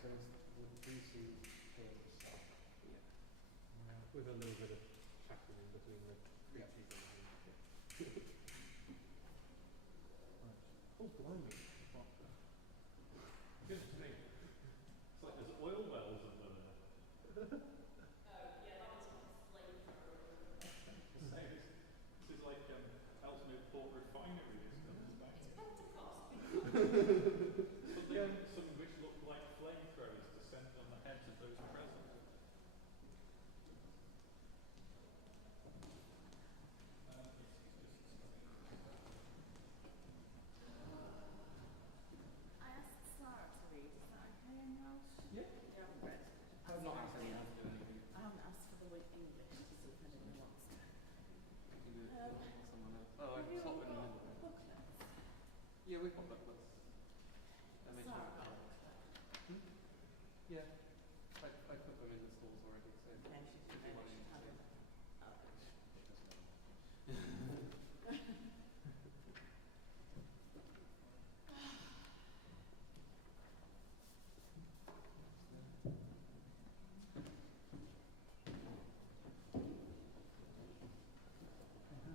So it's the DC here at the start. Yeah. With a little bit of chatting in between the preaches and Oh, blimey. What? goodness me. It's like there's oil wells under there. This is like Ellesmere Port Refinery and stuff. It's Pentecost. Some which look like flamethrowers descend on the heads of those present. I asked Sarah to read. Is that okay in Welsh? Yeah. You haven't read? I've not asked anyone to do anything. I haven't asked for the word English to see if anyone wants to. You can do it for someone else. Oh, Have I've you all swapped it in the got middle. booklets? Yeah, we've got booklets. That makes Sarah sense. got a booklet. Yeah. I put them in the stalls already, so. No, she didn't. If you Maybe want she to hadn't.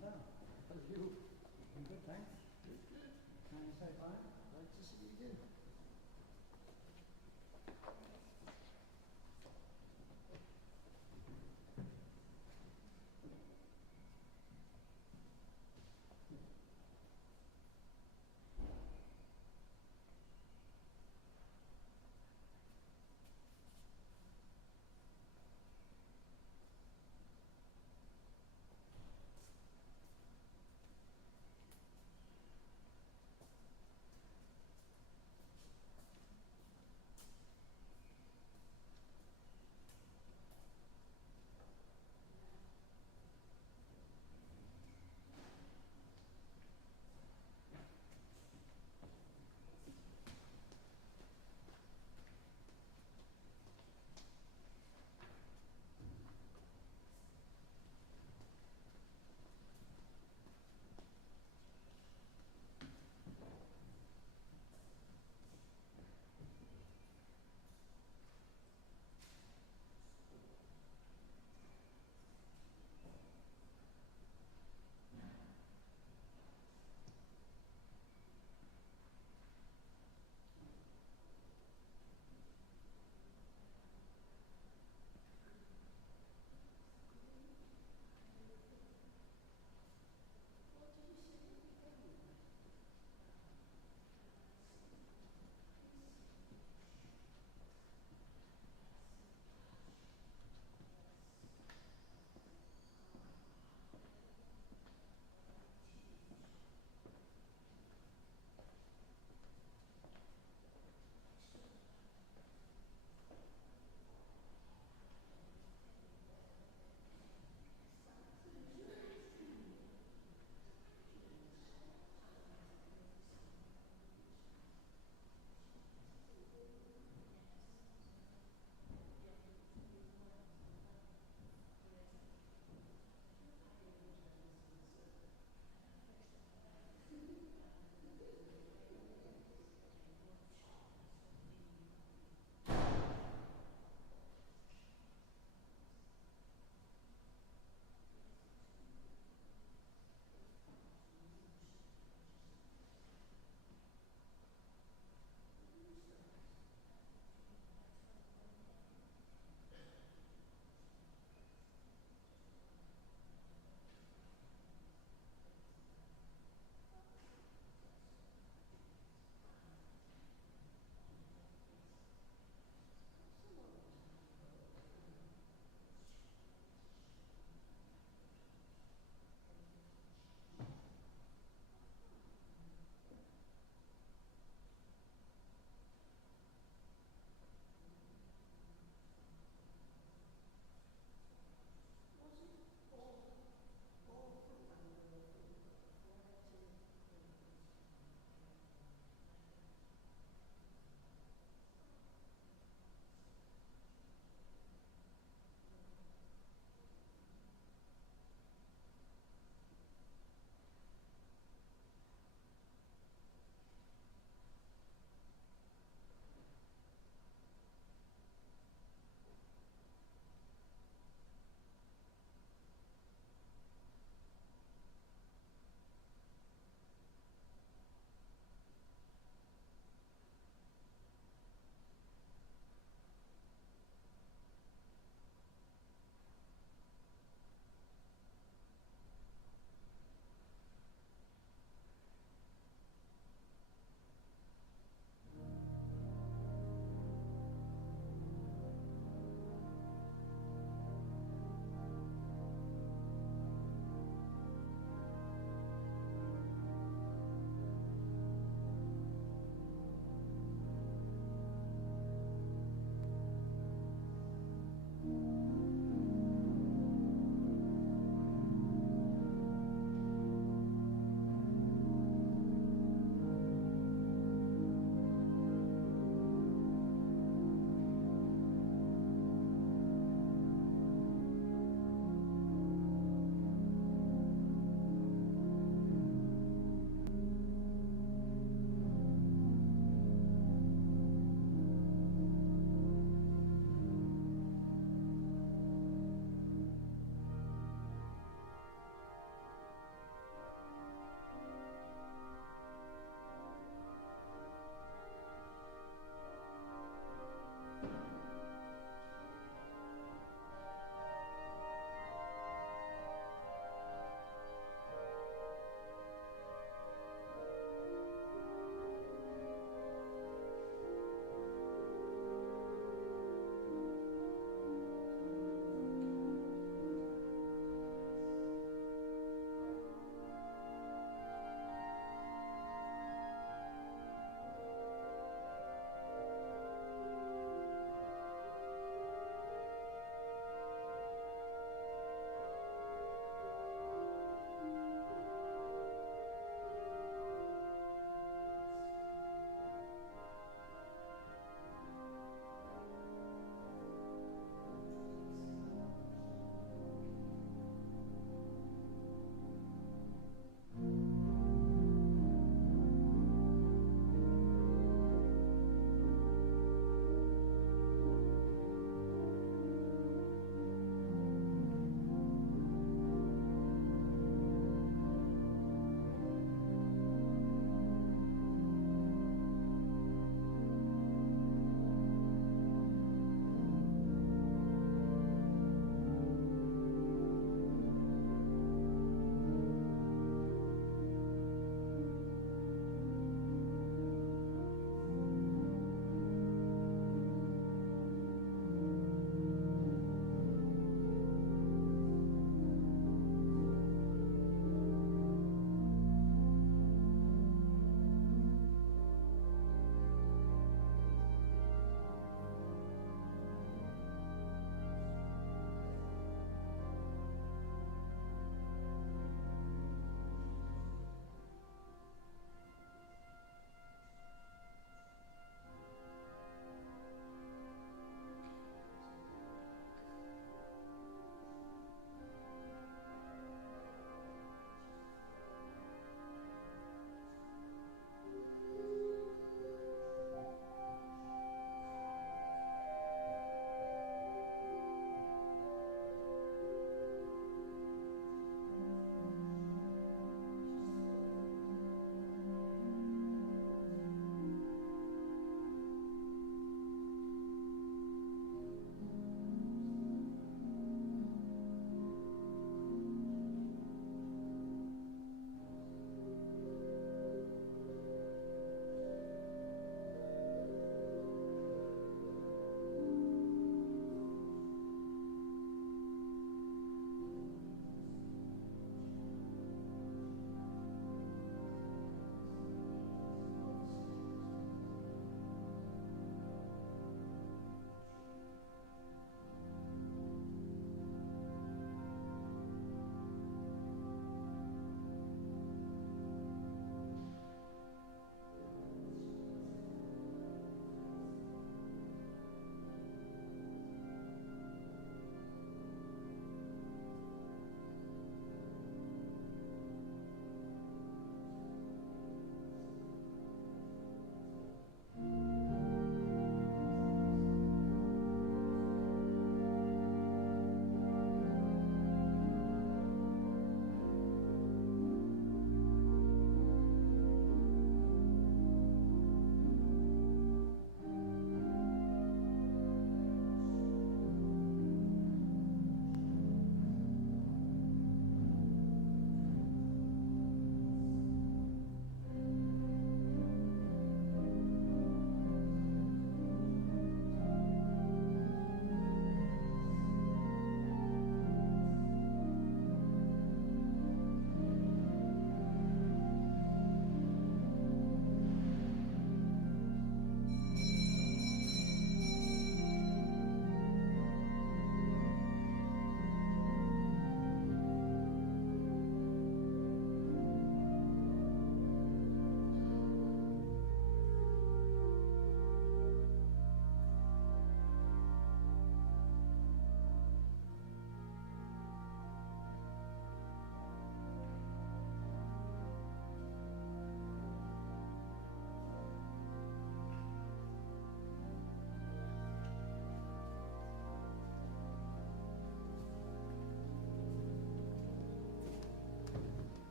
Hello. How's you? I'm good, thanks. Good. Can you say bye? Nice to see you again.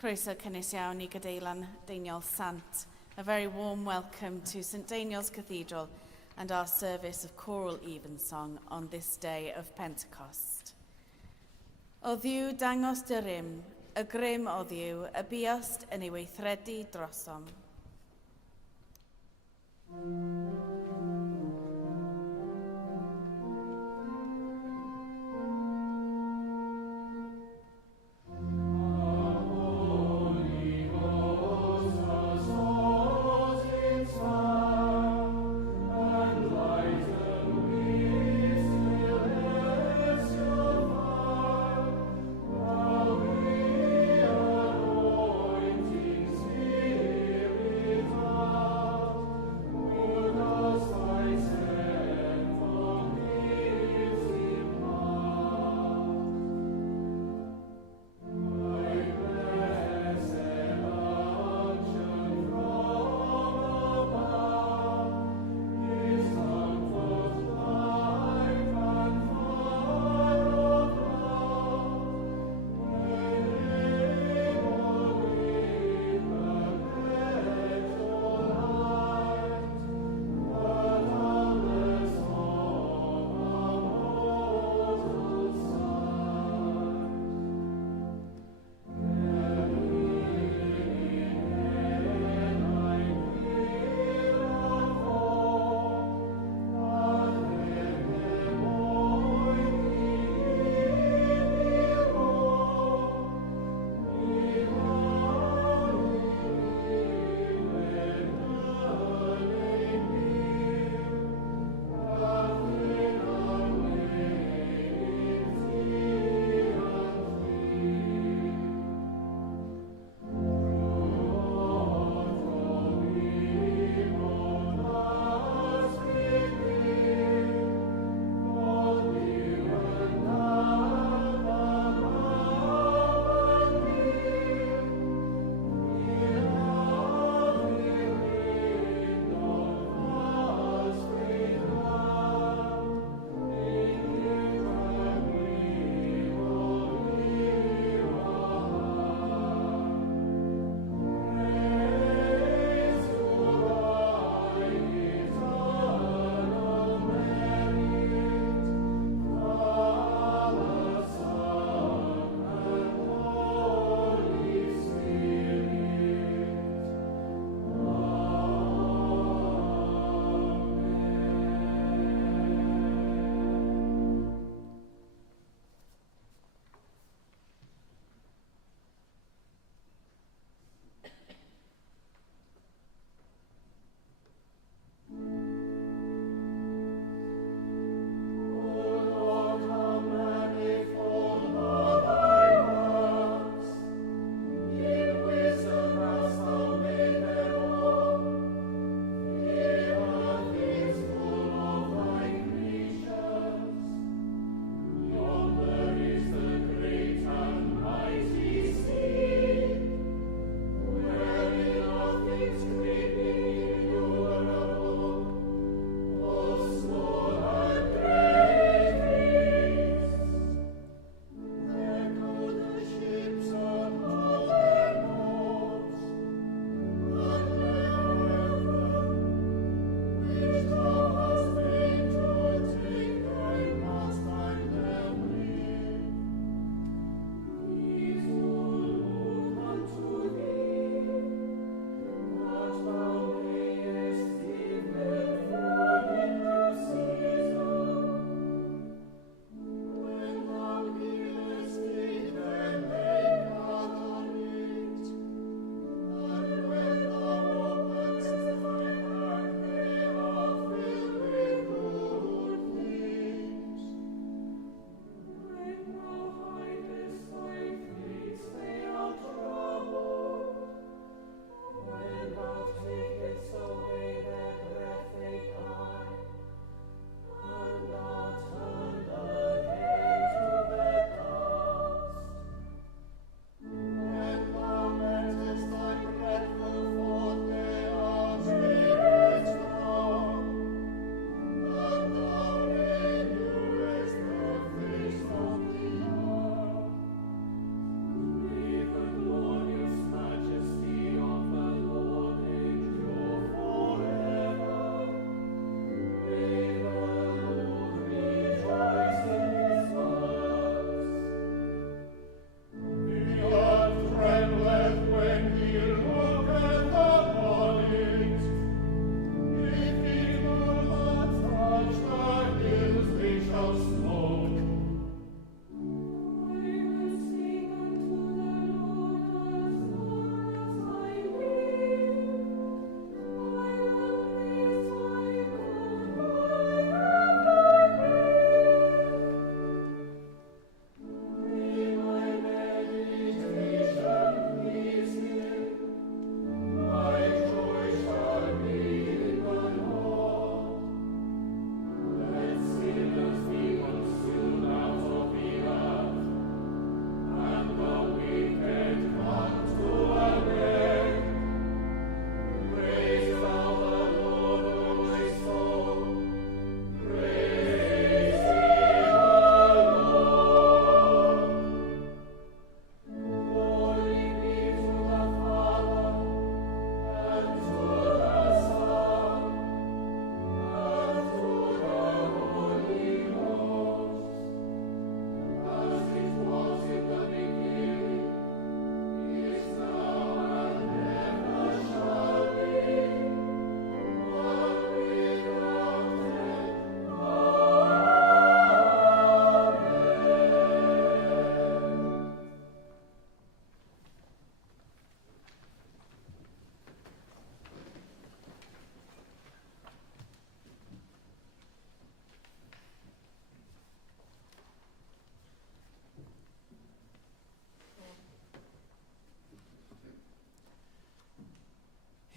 Croeso cynnes iawn I Gadeilan Deiniol Sant. A very warm welcome to St Daniel's Cathedral and our service of Choral Evensong on this day of Pentecost. O Dduw dangos dy rym, y grym o Dduw, y buost yn ei weithredu drosom.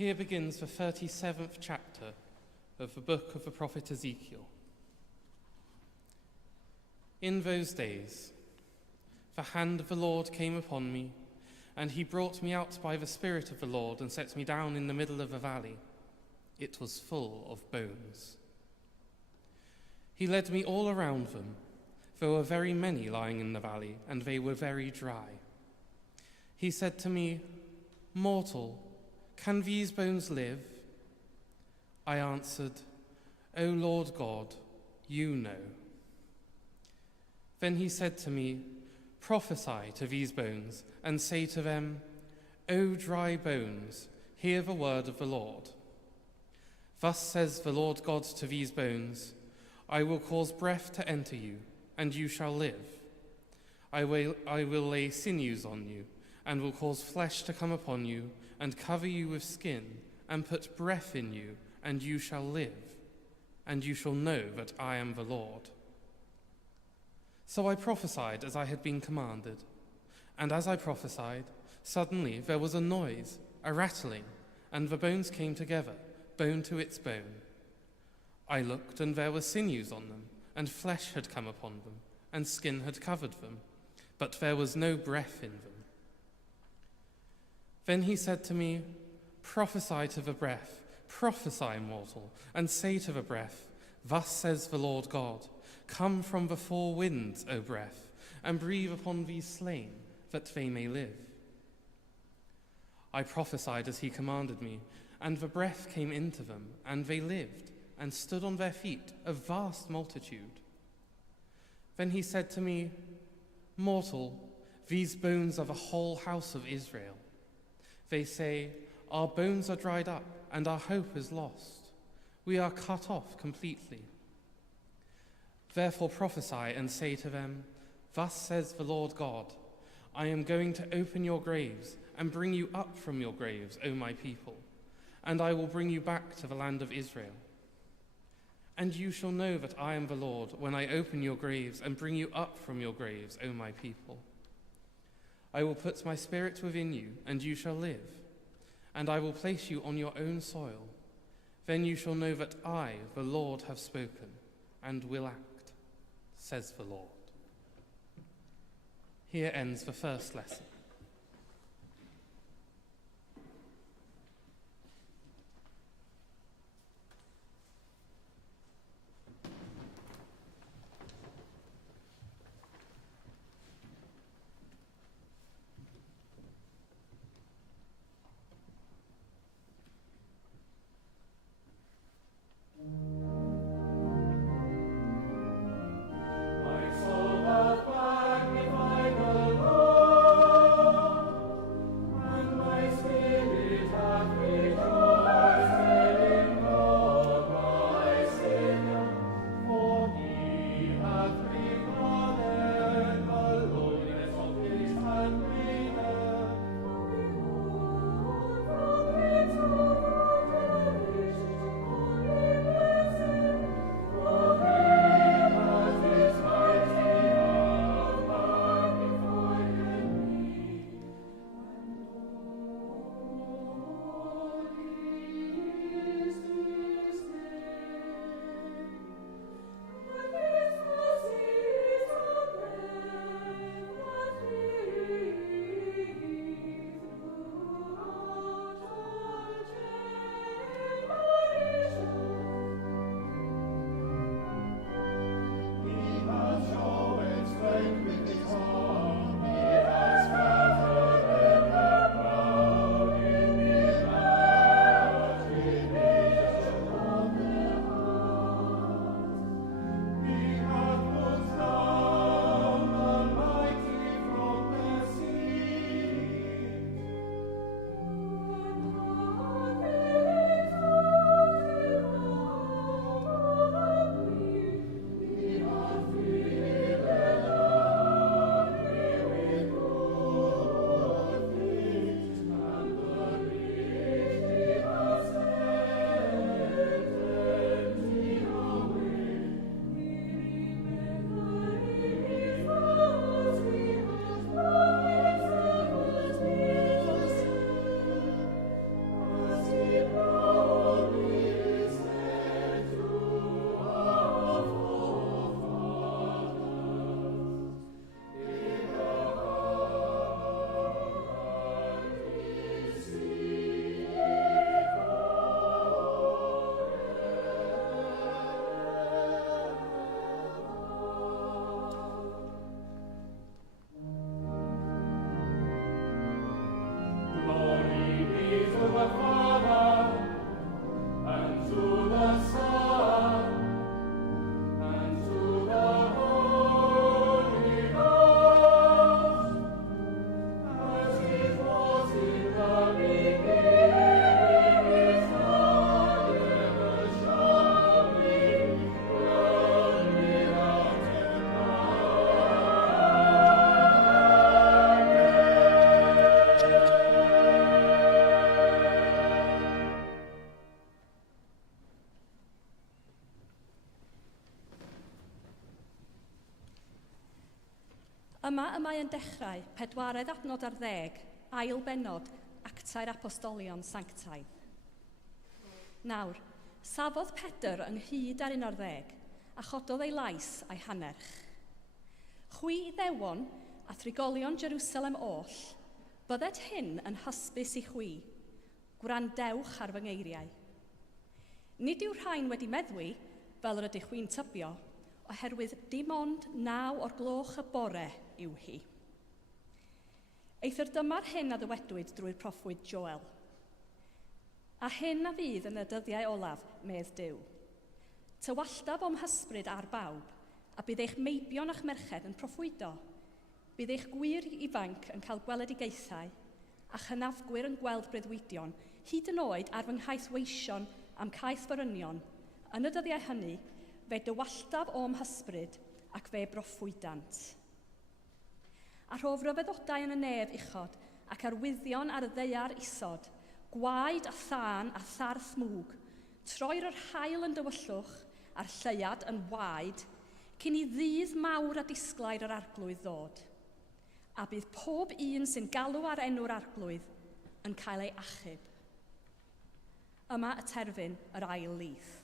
Here begins the 37th chapter of the book of the prophet Ezekiel. In those days, the hand of the Lord came upon me, and he brought me out by the Spirit of the Lord and set me down in the middle of a valley. It was full of bones. He led me all around them. There were very many lying in the valley, and they were very dry. He said to me, "Mortal, can these bones live?" I answered, "O Lord God, you know." Then he said to me, "Prophesy to these bones, and say to them, O dry bones, hear the word of the Lord. Thus says the Lord God to these bones, I will cause breath to enter you, and you shall live. I will lay sinews on you, and will cause flesh to come upon you, and cover you with skin, and put breath in you, and you shall live, and you shall know that I am the Lord." So I prophesied as I had been commanded, and as I prophesied, suddenly there was a noise, a rattling, and the bones came together, bone to its bone. I looked, and there were sinews on them, and flesh had come upon them, and skin had covered them, but there was no breath in them. Then he said to me, "Prophesy to the breath, prophesy, mortal, and say to the breath, Thus says the Lord God, Come from the four winds, O breath, and breathe upon these slain, that they may live." I prophesied as he commanded me, and the breath came into them, and they lived, and stood on their feet, a vast multitude. Then he said to me, "Mortal, these bones are the whole house of Israel. They say, Our bones are dried up, and our hope is lost. We are cut off completely. Therefore prophesy and say to them, Thus says the Lord God, I am going to open your graves and bring you up from your graves, O my people, and I will bring you back to the land of Israel. And you shall know that I am the Lord when I open your graves and bring you up from your graves, O my people. I will put my spirit within you, and you shall live, and I will place you on your own soil. Then you shall know that I, the Lord, have spoken and will act, says the Lord." Here ends the first lesson. My soul doth magnify the Lord. Yma y mae yn dechrau pedwaredd adnod ar 10, ail benod, Actau'r Apostolion Sanctaidd. Nawr, safodd Pedr ynghyd ar 11, a chododd ei lais a'i hanerch. Chwi Iddewon a thrigolion Jerusalem oll, bydded hyn yn hysbys i chwi, gwrandewch ar fy ngeiriau. Nid yw'r rhain wedi meddwi, fel yr ydych chwi'n tybio, oherwydd dim ond 9 o'r gloch y bore yw hi. Eithir dyma'r hyn a ddywedwyd drwy'r proffwyd Joel. A hyn a fydd yn y dyddiau olaf, medd Duw. Tywallaf o'm hysbryd ar bawb, a bydd eich meibion a'ch merched yn proffwydo. Bydd eich gwir ifanc yn cael gweledigaethau, a chynafgwyr yn gweld breuddwydion, hyd yn oed ar fy nghaeth weision am caeth forynion. Yn y dyddiau hynny, fe dywallaf o'm hysbryd ac fe broffwydant. A rhof ryfeddodau yn y nef uchod ac arwyddion ar y ddeiar isod, gwaed a thân a tharth mwg, troi'r yr haul yn dywyllwch a'r lleiad yn waed, cyn i ddydd mawr a disglair yr arglwydd ddod. A bydd pob un sy'n galw ar enw'r arglwydd yn cael ei achub. Yma y terfyn yr ail lyth.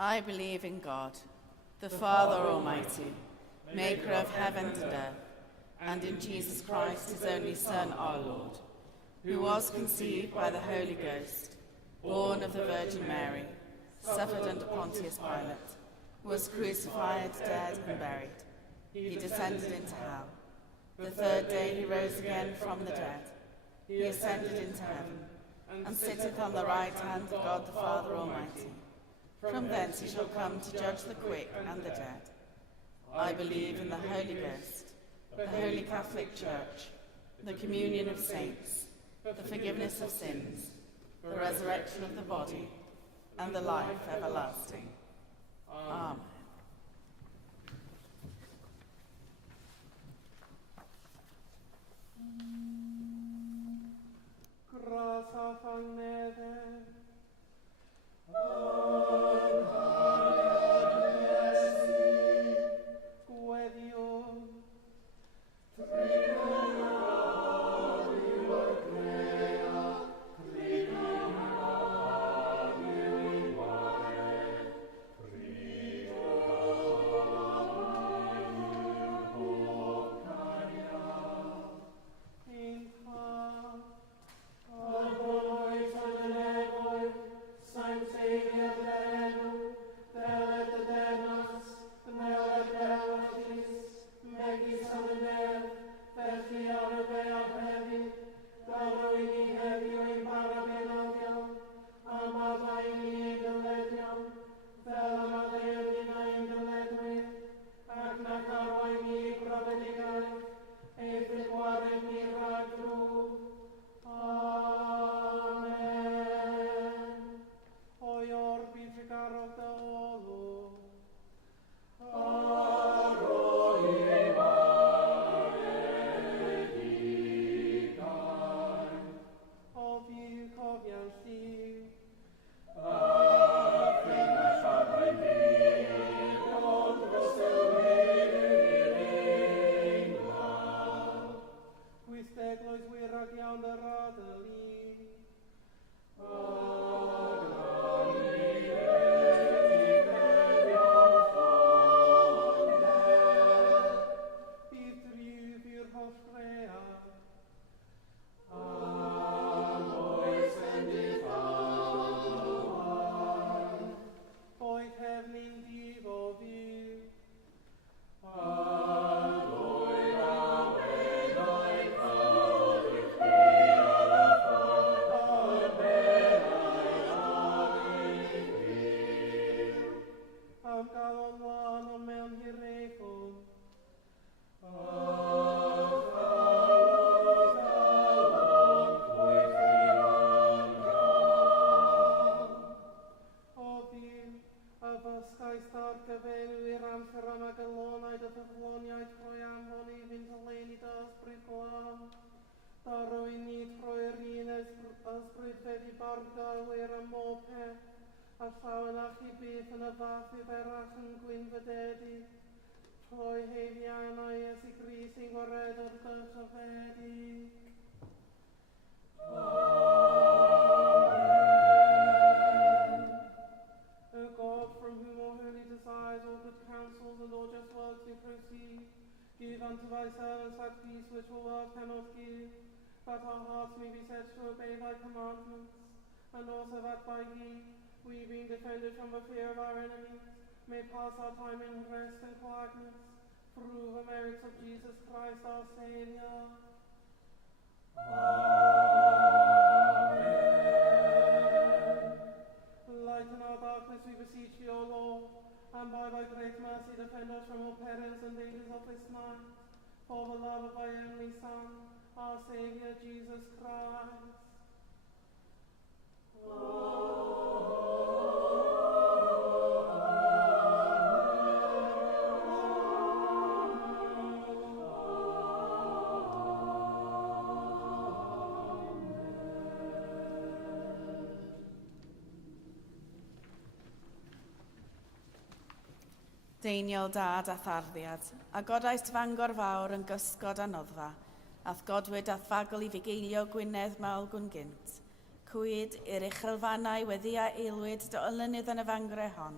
I believe in God, the Father Almighty, maker of heaven and earth, and in Jesus Christ, his only Son, our Lord, who was conceived by the Holy Ghost, born of the Virgin Mary, suffered under Pontius Pilate, was crucified, dead, and buried. He descended into hell. The third day he rose again from the dead. He ascended into heaven, and sitteth on the right hand of God the Father Almighty. From thence he shall come to judge the quick and the dead. I believe in the Holy Ghost, the Holy Catholic Church, the communion of saints, the forgiveness of sins, the resurrection of the body, and the life everlasting. Amen. Grasa fanede. Give unto thy servants that peace which all earth cannot give, that our hearts may be set to obey thy commandments, and also that by thee, we being defended from the fear of our enemies, may pass our time in rest and quietness, through the merits of Jesus Christ our Saviour. Amen. Lighten our darkness, we beseech thee, O Lord, and by thy great mercy defend us from all perils and dangers of this night, for the love of thy only Son, our Saviour Jesus Christ. Deiniol dad a tharddiad, a godais Fangor fawr yn gysgod a noddfa, ath godwyd ath fagol I fugeilio Gwynedd mawl gwn gynt. Cwyd i'r uchelfannau wedi a eilwyd dy olynydd yn y fangre hon,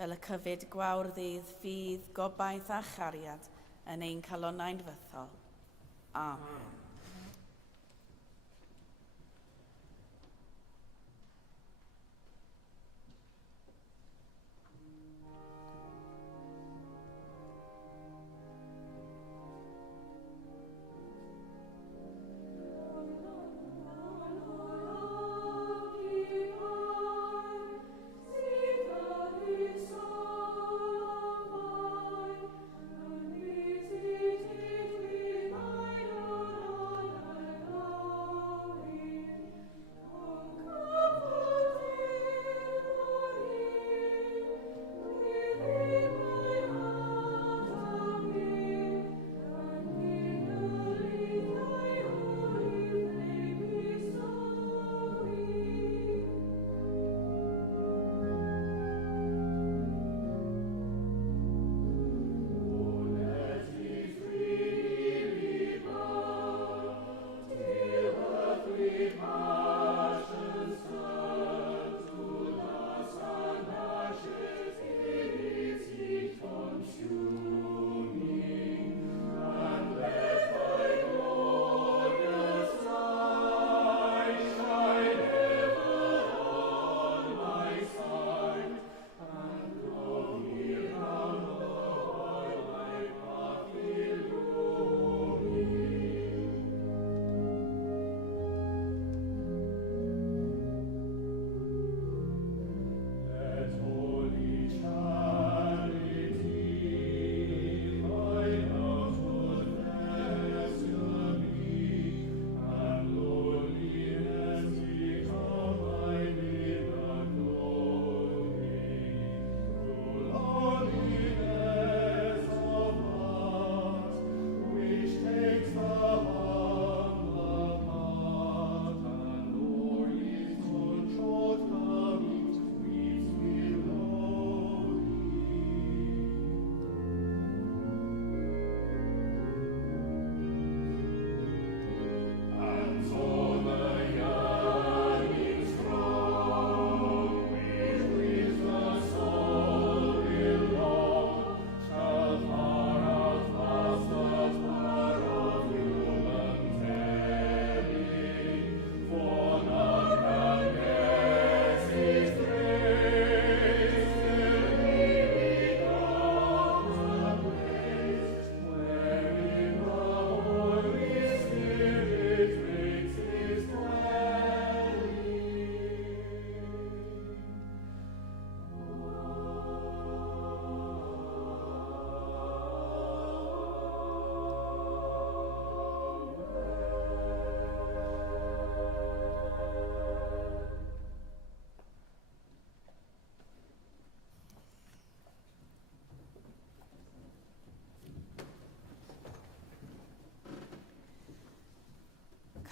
fel y cyfyd gwawr ddydd, ffydd, gobaith a chariad yn ein calonnau'n fythol. Amen.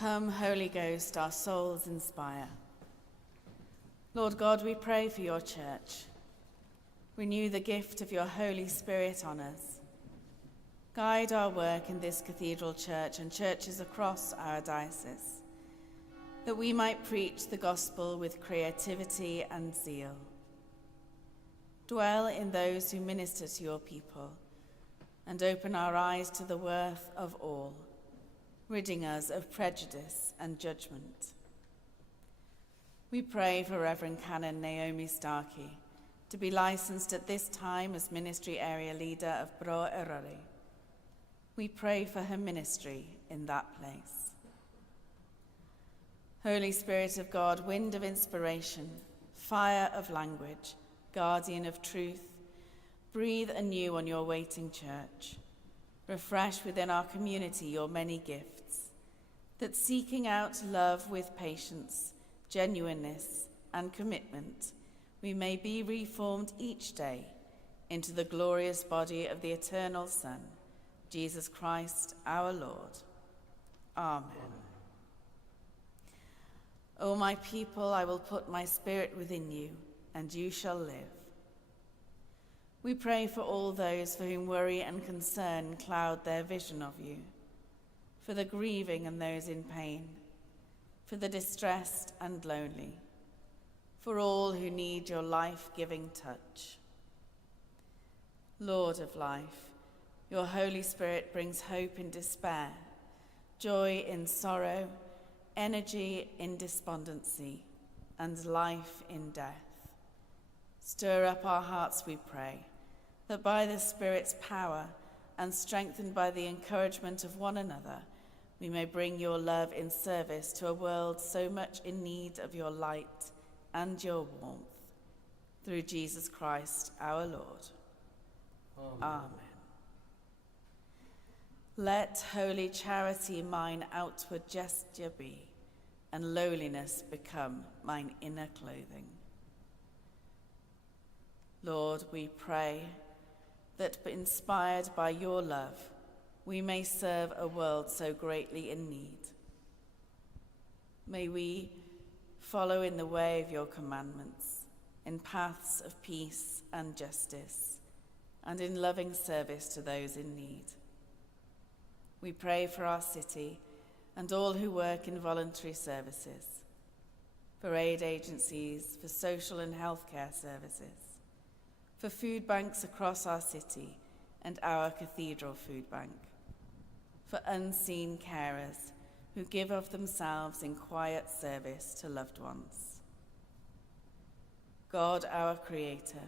Come, Holy Ghost, our souls inspire. Lord God, we pray for your church. Renew the gift of your Holy Spirit on us. Guide our work in this cathedral church and churches across our diocese, that we might preach the gospel with creativity and zeal. Dwell in those who minister to your people and open our eyes to the worth of all, ridding us of prejudice and judgment. We pray for Reverend Canon Naomi Starkey to be licensed at this time as Ministry Area Leader of Bro Eryri. We pray for her ministry in that place. Holy Spirit of God, wind of inspiration, fire of language, guardian of truth, breathe anew on your waiting church. Refresh within our community your many gifts, that seeking out love with patience, genuineness, and commitment, we may be reformed each day into the glorious body of the eternal Son, Jesus Christ our Lord. Amen. O my people, I will put my spirit within you, and you shall live. We pray for all those for whom worry and concern cloud their vision of you, for the grieving and those in pain, for the distressed and lonely, for all who need your life-giving touch. Lord of life, your Holy Spirit brings hope in despair, joy in sorrow, energy in despondency, and life in death. Stir up our hearts, we pray, that by the Spirit's power and strengthened by the encouragement of one another, we may bring your love in service to a world so much in need of your light and your warmth. Through Jesus Christ our Lord. Amen. Let holy charity mine outward gesture be, and lowliness become mine inner clothing. Lord, we pray that, inspired by your love, we may serve a world so greatly in need. May we follow in the way of your commandments, in paths of peace and justice, and in loving service to those in need. We pray for our city and all who work in voluntary services, for aid agencies, for social and healthcare services, for food banks across our city and our cathedral food bank, for unseen carers who give of themselves in quiet service to loved ones. God, our Creator,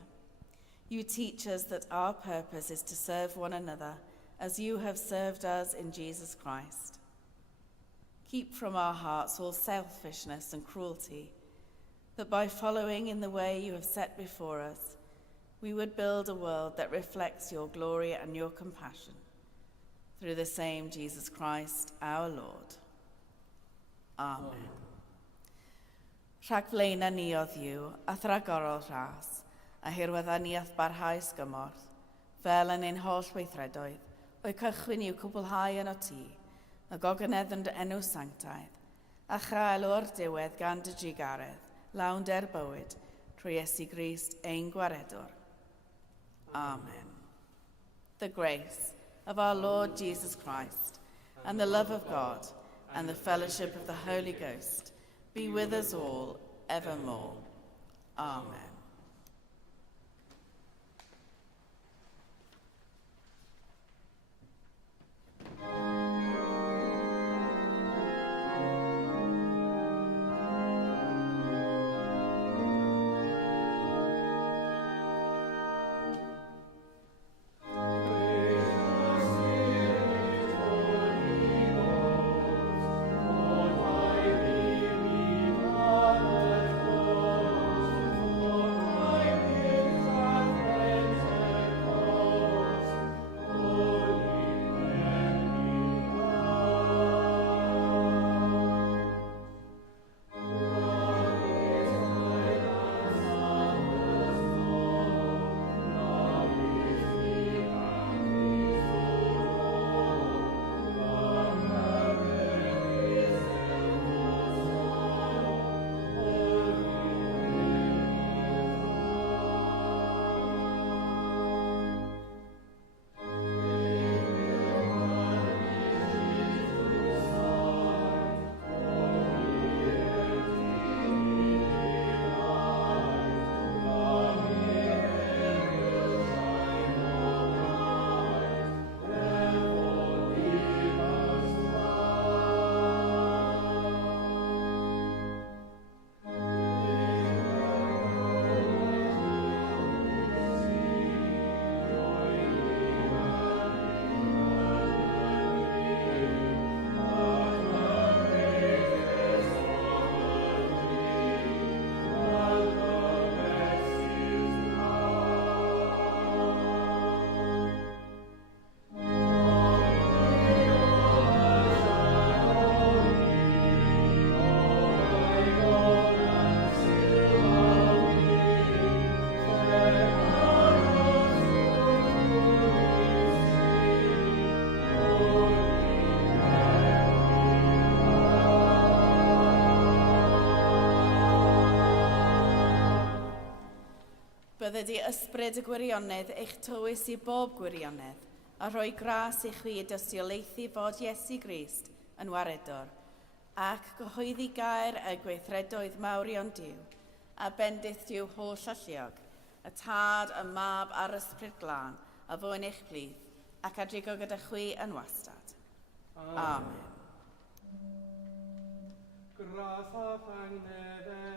you teach us that our purpose is to serve one another as you have served us in Jesus Christ. Keep from our hearts all selfishness and cruelty, that by following in the way you have set before us, we would build a world that reflects your glory and your compassion. Through the same Jesus Christ, our Lord. Amen. Rhag flaena ni oedd yw, a thragorol rhas, a hirweddaniaeth barhaus gymorth, fel yn ein holl weithredoedd, o'i cychwyn i'w cwblhau yn o ti, a gogynnedd yn enw sanctaidd, a chael o'r diwedd gan dy drigaredd, lawn der bywyd, trwy Iesu Grist ein gwaredwr. Amen. The grace of our Lord Jesus Christ, and the love of God, and the fellowship of the Holy Ghost, be with us all evermore. Amen. Bydde di ysbryd y gwirionedd eich tywys i bob gwirionedd, a rhoi gras i chwi dystiolaethu fod Iesu Grist yn waredwr, ac gyhoeddi gair y gweithredoedd mawrion Diw, a bendith Diw holl alluog, y tad, y mab a'r ysbryd glân, a fwy'n eich plith, ac adrigo gyda chwi yn wastad. Amen. Gras a Pangnefel.